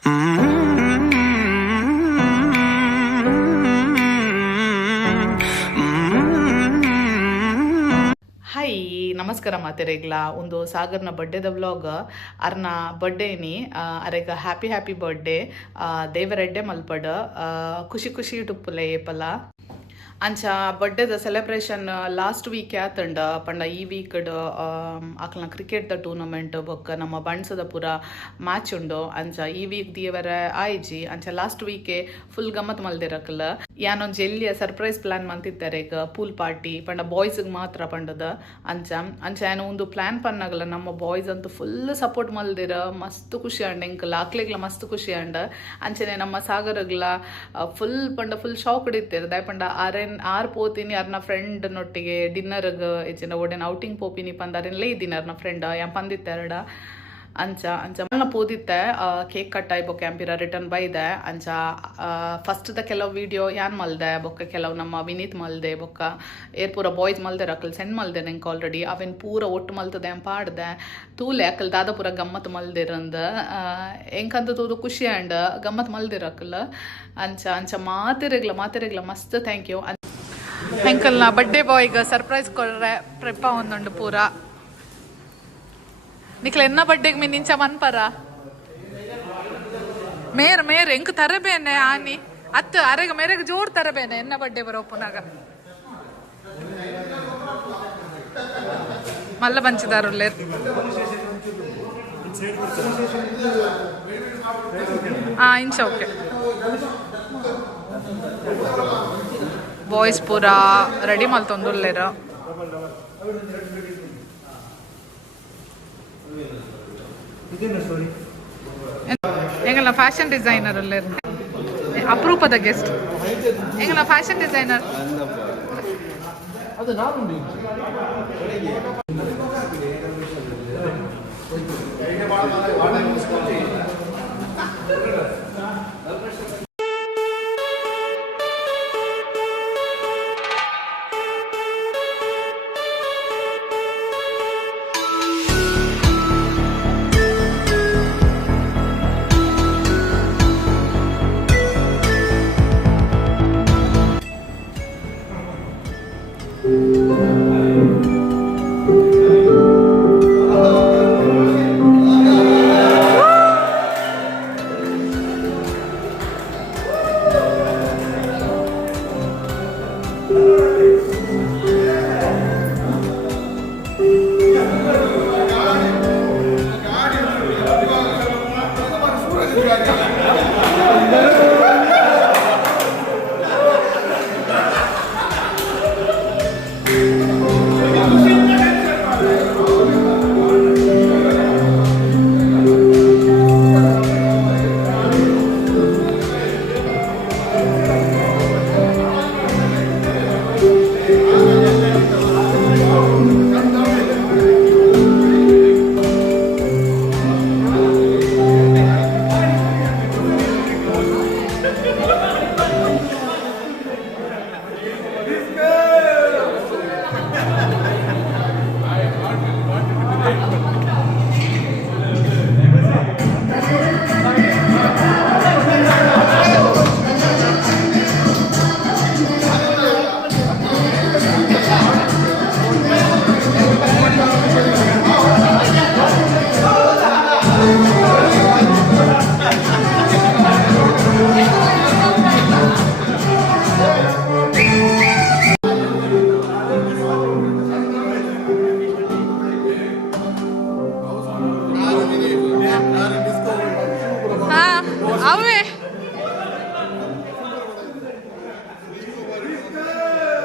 Hi ನಮಸ್ಕಾರ ಮಾತೆರೆಗ್ಲ ಒಂದು ಸಾಗರ್ನ ಬರ್ಡೇದ vlog ಅರ್ನ ಬರ್ಡೇನಿ ಅರೆಗ happy birthday ದೇವರೆಡ್ಡೆ ಮಲ್ಪಡ ಖುಷಿ ಖುಷಿ ಟುಪ್ಪುಲೆ ಏಪಲ ಅಂಚ ಬರ್ಡೇದ ಸೆಲೆಬ್ರೇಷನ್ ಲಾಸ್ಟ್ ವೀಕ್ ಆತಂಡ ಪಂಡ ಈ ವೀಕ್ಡ್ ಆಕಲ್ನ ಕ್ರಿಕೆಟ್ದ ಟೂರ್ನಮೆಂಟ್ ಬೊಕ್ಕ ನಮ್ಮ ಬಣ್ಸದ ಪೂರ ಮ್ಯಾಚ್ ಉಂಡು ಅಂಚ ಈ ವೀಕ್ ದಿಯವರ ಆಯ್ಜಿ ಅಂಚ ಲಾಸ್ಟ್ ವೀಕೆ ಫುಲ್ ಗಮ್ಮತ್ ಮಲ್ದಿರಕಲ್ಲ ಯಾನೊಂದು ಎಲ್ಲಿಯ ಸರ್ಪ್ರೈಸ್ ಪ್ಲಾನ್ ಮಂತಿದ್ದಾರೆ ಈಗ ಪೂಲ್ ಪಾರ್ಟಿ ಪಂಡ ಬಾಯ್ಸ್ಗೆ ಮಾತ್ರ ಪಂಡದ ಅಂಚ ಏನು ಒಂದು ಪ್ಲಾನ್ ಪನ್ನಾಗಲ್ಲ ನಮ್ಮ ಬಾಯ್ಸ್ ಅಂತೂ ಫುಲ್ ಸಪೋರ್ಟ್ ಮಲ್ದಿರ ಮಸ್ತ್ ಖುಷಿ ಅಂಡ ಎಂಕಲ್ಲ ಆಕ್ಲಿಗ್ಲ ಮಸ್ತ್ ಖುಷಿ ಅಂಡ ಅಂಚನೆ ನಮ್ಮ ಸಾಗರಗ್ಲ ಫುಲ್ ಶಾಕ್ ಹಿಡಿತೀರ ದಯಪಂಡ ಆರ್ ಪೋತೀನಿ ಅರ್ನ ಫ್ರೆಂಡ್ ನೊಟ್ಟಿಗೆ ಡಿನ್ನರ್ಗೆ ಹೆಚ್ಚಿನ ಒಡೆನ ಔಟಿಂಗ್ ಪೋಪಿನಿ ಪಂದಾರೆನ್ಲೇ ಇದ್ದೀನಿ ಅರ್ನ ಫ್ರೆಂಡ್ ಯಾನ್ ಪಂದಿತ್ತೆರಡ ಅಂಚ ಮಲ್ನ ಪೋದಿತ್ತೆ ಕೇಕ್ ಕಟ್ ಆಯ್ ಬೊಕ್ಕ ಎಂಪಿರ ರಿಟರ್ನ್ ಬೈದೆ ಅಂಚ ಫಸ್ಟ್ದ ಕೆಲವು ವಿಡಿಯೋ ಯಾನ್ ಮಲ್ದೆ ಬೊಕ್ಕ ಕೆಲವು ನಮ್ಮ ವಿನೀತ್ ಮಲ್ದೆ ಬೊಕ್ಕ ಏರ್ ಪೂರ ಬಾಯ್ಸ್ ಮಲ್ದೆ ಅಕಲ್ ಸೆಂಡ್ ಮಲ್ದೆ ನಂಗೆ ಆಲ್ರೆಡಿ ಅವೇನು ಪೂರ ಒಟ್ಟು ಮಲ್ತದೆ ಪಾಡ್ದೆ ತೂಲೆ ಅಕಲ್ ದಾದ ಪೂರ ಗಮ್ಮತ್ ಮಲ್ದಿರಂದ ಎಂಕಂತ ತೂದು ಖುಷಿ ಅಂಡ್ ಗಮ್ಮತ್ ಮಲ್ದಿರಕಲ್ ಅಂಚ ಮಾತಿರೆಗ್ಲ ಮಸ್ತ್ ಥ್ಯಾಂಕ್ ಯು ಎಂಕಲ್ನ ಬರ್ಡೇ ಬಾಯ್ಗೆ ಸರ್ಪ್ರೈಸ್ ಕೊಡ್ರೆ ಪ್ರೆಪ್ಪ ಒಂದುಂಡು ಪೂರ ನಿಕ್ಲ ಎನ್ನ ಬಡ್ಡೆಗೆ ಮಿನ್ನಿಂಚ ಮನ್ಪರ ಮೇರ್ ಎಂಕ್ ತರಬೇನೆ ಆನಿ ಅತ್ತ ಅರೆಗ ಮೇರೆಗೆ ಜೋರ್ ತರಬೇನೆ ಎನ್ನ ಬಡ್ಡೆ ಬರೋಪುನಾಗ ಮಲ್ಲ ಬಂಚಿದಾರುಲ್ಲೇರ್ ಇಂಚ ಓಕೆ ಬಾಯ್ಸ್ ಪೂರ ರೆಡಿ ಮಲ್ತೊಂದುಲ್ಲೇರ ಎಂಗಲ್ಲ ಫ್ಯಾಷನ್ ಡಿಸೈನರ್ ಅಲ್ಲೇ ಅಪರೂಪದ ಗೆಸ್ಟ್ ಎಂಗಲ್ಲ ಫ್ಯಾಷನ್ ಡಿಸೈನರ್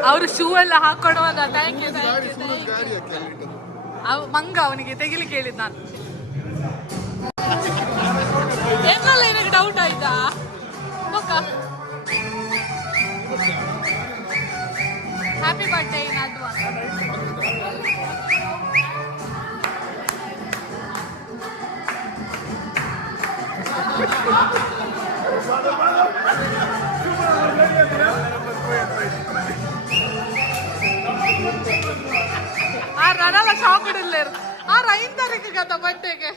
ಅವರು ಶೂ ಎಲ್ಲ ಹಾಕೊಡುವಾಗ ಥ್ಯಾಂಕ್ ಯು ಮಂಗ ಅವನಿಗೆ ತೆಗಿಲಿಕ್ಕೆ ಹೇಳಿದ್ ನಾನು ಏನಲ್ಲ ನಿನಗೆ ಡೌಟ್ ಆಯ್ತಾ ಹ್ಯಾಪಿ ಬರ್ಡೇ ಇನ್ ಅಡ್ವಾನ್ಸ್ ಆ ರಡಲ ಶಾಕ್ ಇಡಲೇರು ಆ 5 ತಾರೀಕಿಗೆ ಬರ್ತಡೆಗೆ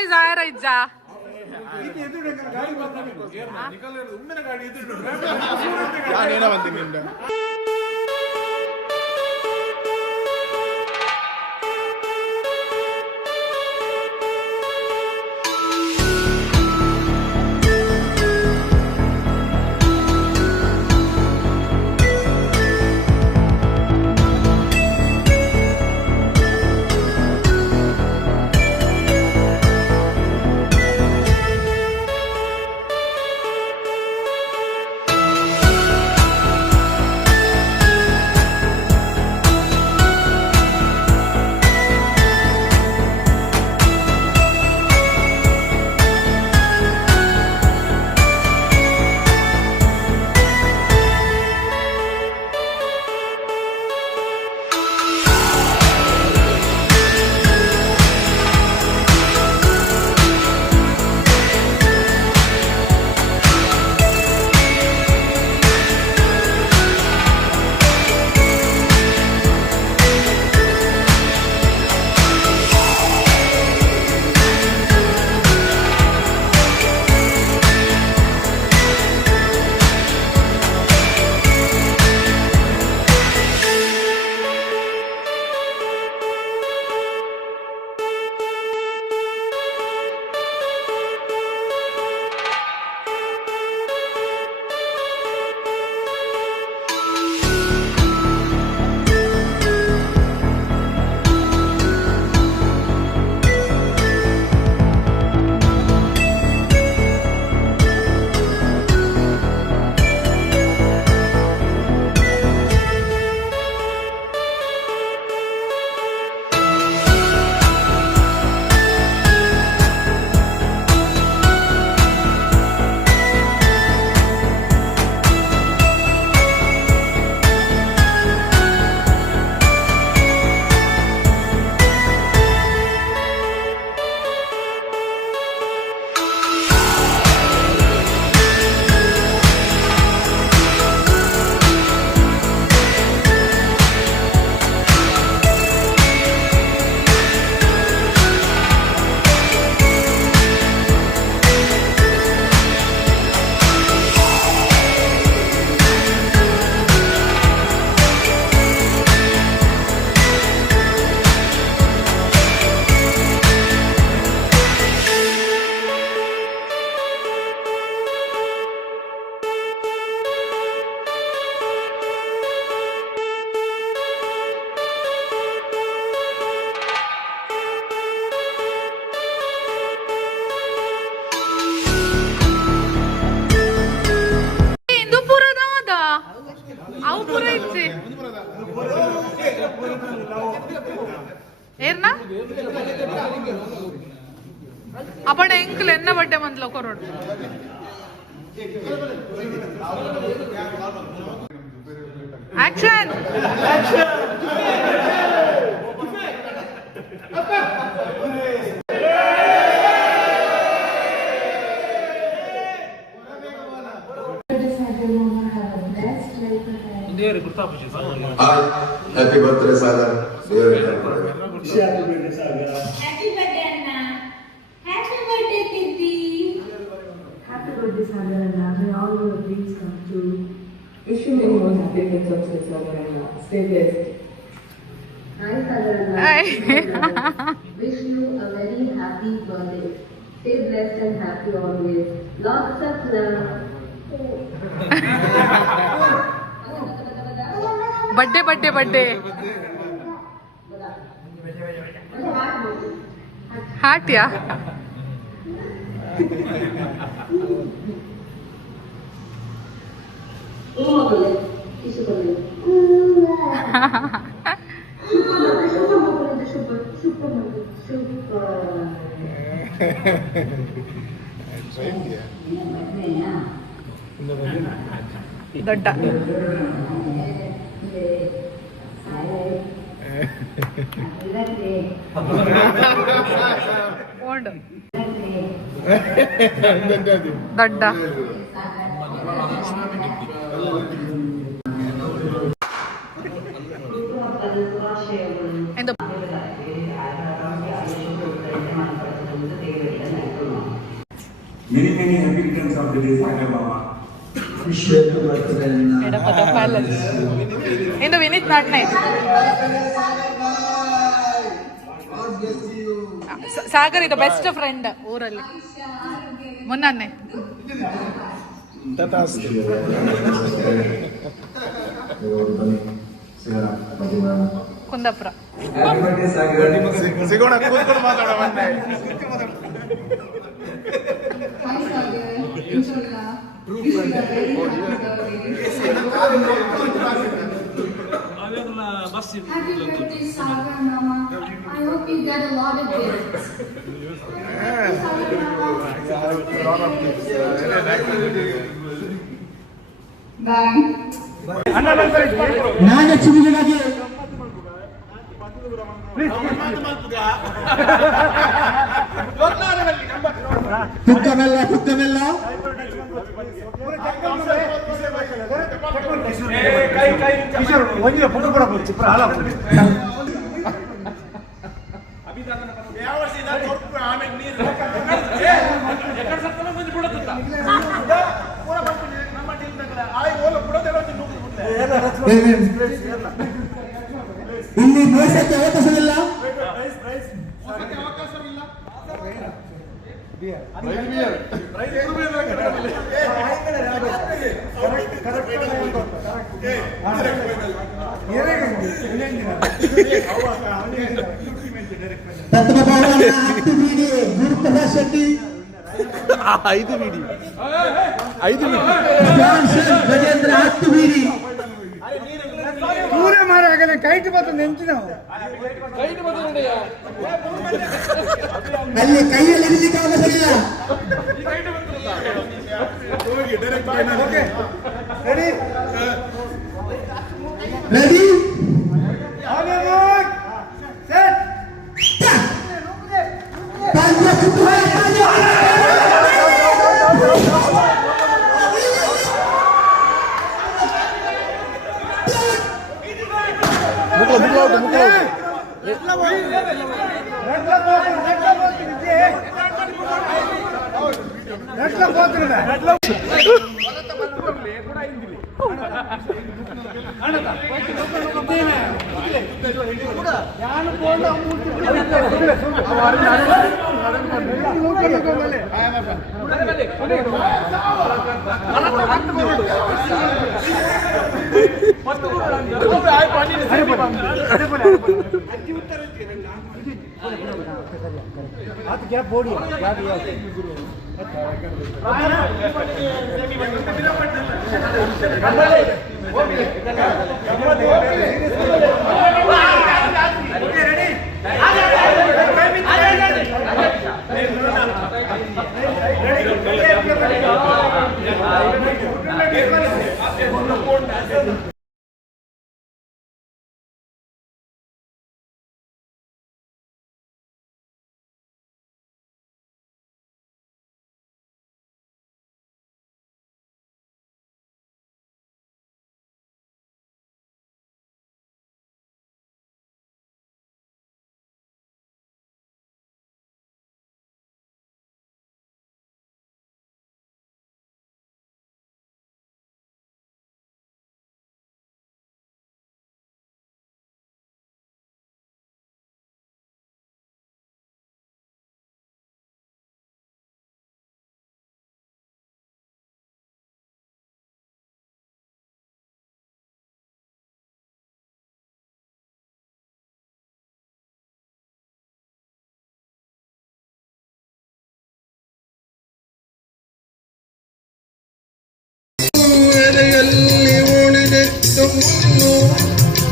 ಸರ್ಪ್ರೈಸ್ ಆಯರ ಇಜ್ಜ ಅವು ಪೂರ ಇತ್ತು ಏರ್ನಾ आपण ಎಂಕಲ್ ಎನ್ನ ಬಡ್ಡೆ ಮಂತ್ಲ ಕೊರೋಡು action Happy birthday, Sagar. Happy birthday, Sagar. Happy birthday, Anna. Happy birthday, Tithi. Happy birthday, Sagar Anna. May all your dreams come true. Wish you many more happy birthdays, Sagar Anna. Stay blessed. Hi, Sagar Anna. Wish you a very happy birthday. Stay blessed and happy always. Lots of love. Birthday birthday birthday heart या ದೊಡ್ಡ ದೊಡ್ಡ ಎಂದು Many happy returns of the day, Sagar Mama. Wish you happy birthday, Anna. ಎಡಪದ palace ಇಂದು ವಿನೀತ್ ನಾಟ್ನ ಐತಿ God bless you. Sagar ಇದು best friend ಊರಲ್ಲಿ ಮೊನ್ನೆ ಕುಂದಾಪುರ Happy birthday, Sagar. ಸಿಗೋಣ ಕೂತ್ಕೊಂಡು ಮಾತಾಡೋಣ Happy birthday, Saga Mama. I hope you get a lot of gifts. Bye. ನಾನು ಚಿಗುರಿಗಾಗಿ ಪುಕ್ಕಮೆಲ್ಲ ಇಲ್ಲಿ ಮೋಸಕ್ಕೆ ಅವಕಾಶವಿಲ್ಲ. ಪದ್ಮಭವನ ಹತ್ತು ಬೀಡಿ Guruprasad Shetty 5 video 5 video Johnson Gajendra ಹತ್ತು ಬೀಡಿ ಪೂರೆ ಮಾರಾಗಲ್ಲ ಕೈಟ್ ಬಂತು ನೆಂಚು ನಾವು ಅಲ್ಲಿ ಕೈಯಲ್ಲಿ ಇರಲಿಕ್ಕೆ ಅವಕಾಶವಿಲ್ಲ. ರೆಡಿ क्या बोड़ी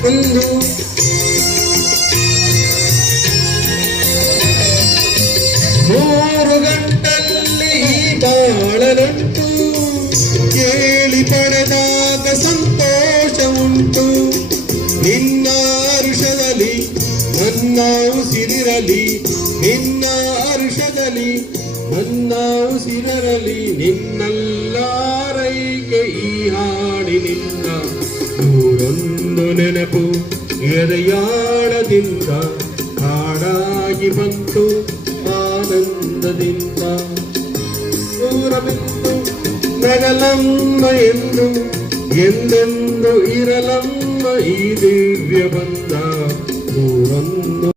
ಒಂದು 3 ಗಂಟಲ್ಲಿ ಬಾಳಲುಂಟು ಕೇಳಿ ಪಡೆದಾಗ ಸಂತೋಷ ಉಂಟು ನಿನ್ನ ಹರುಷದಲ್ಲಿ ನನ್ನ ಉಸಿರಿರಲಿ ನಿನ್ನ ಹರುಷದಲ್ಲಿ ನನ್ನ ಉಸಿರಲಿ ನಿನ್ನಲ್ಲಾರೈಕೆ ಈ ಹಾಡಿನಿಂದ ನೂರೊಂದು ನೆನಪು ಎದೆಯಾಳದಿಂದ ಹಾಡಾಗಿ ಬಂತು ಆನಂದದಿಂದ ದೂರವಿದ್ದು ನಗಲಮ್ಮ ಎಂದು ಎಂದೆಂದು ಇರಲಮ್ಮ ಈ ದಿವ್ಯ ಬಂದ ಊರೊಂದು